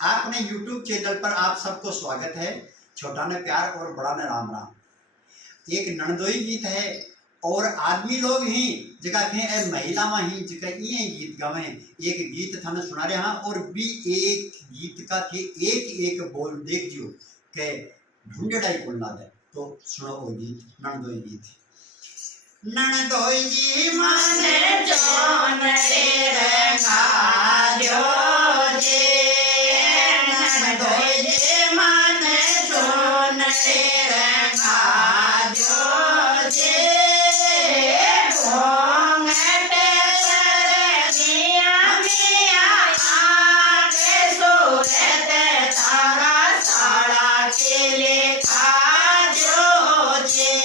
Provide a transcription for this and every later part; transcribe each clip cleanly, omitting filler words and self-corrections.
अपने YouTube channel पर आप सबको स्वागत है। छोटा ने प्यार और बड़ा ने राम राम। एक नंदोई गीत है और आदमी लोग ही जगह थे महिला में ही जगह ये गीत गावे। एक गीत थाने सुना रहे हैं और भी एक गीत का थे एक एक बोल देख जो के ढूंढेड़ाई बोलना दे। तो सुनो वो गीत नंदोई गीत। नंदोई जी माने जोन रे रंगा जो जे नंदोई जी माने जोन रे रंगा जो जे घोंघटे सर दिया मिया आके सूरत तारा साड़ा के लेखा जो जे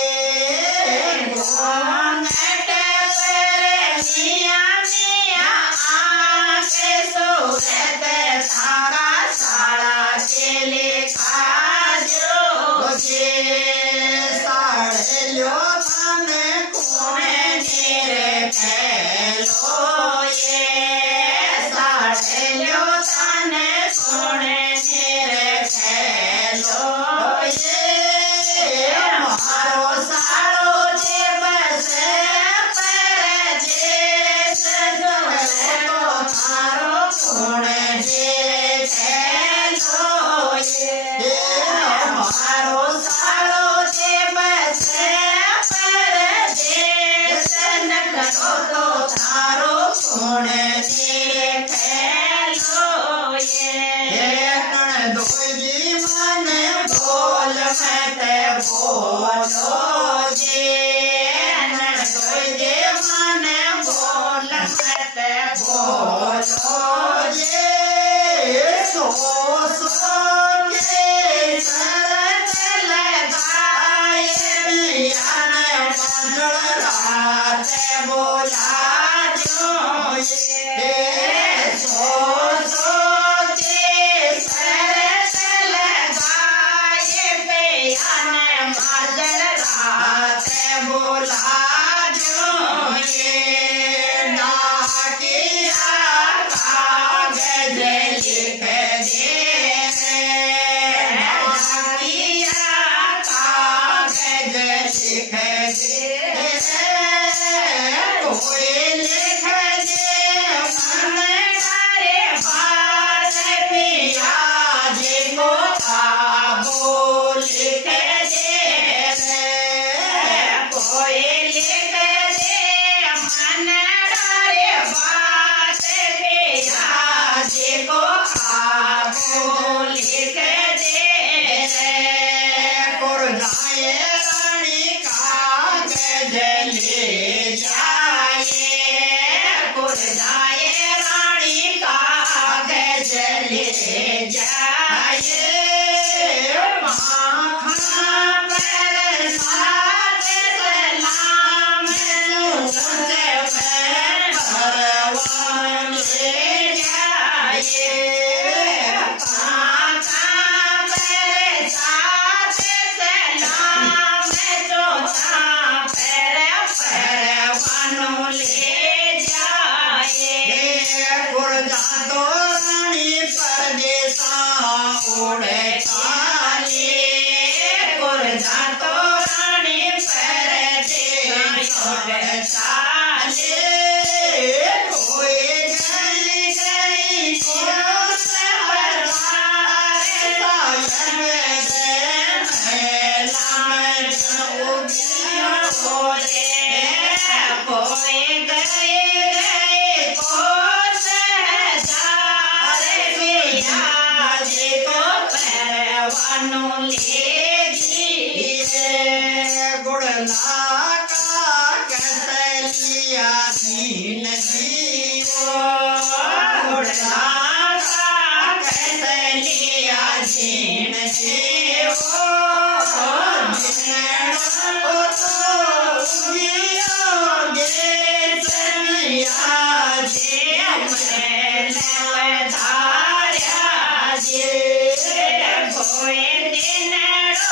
दिन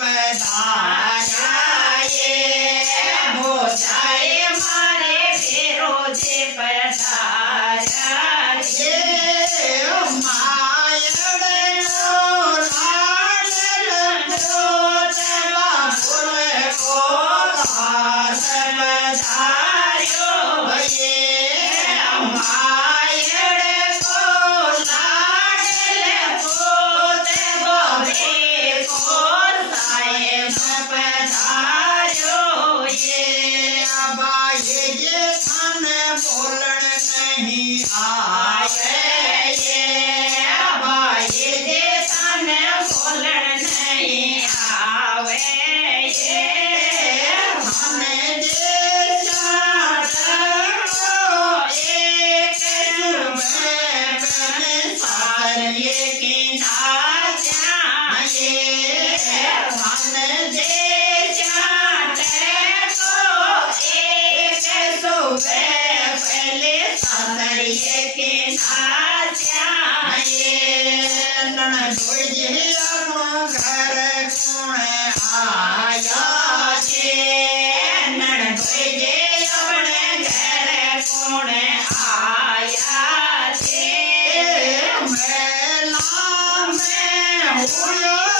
पधारा ये हो जाए मारे फेरो जे पधारा ये मायड़ो लाडल जोतवा फूल को दास पधार्यो ये मायड़ को लाडल जोतवा रे को साहेब पधार्यो ये अबाये ये थान बोलन नहीं आवे ये अबाये ये थान बोलन नहीं आवे ये हमें जे चाटो एक जुमे बने सारिये की नाचा ये हमें जे चाटे को एक सुबह पहले सारिये की नाचा ये ननदोई अपनो घर कौन आया जे ननदोई अपने घर कौन आया जे मेला में हुआ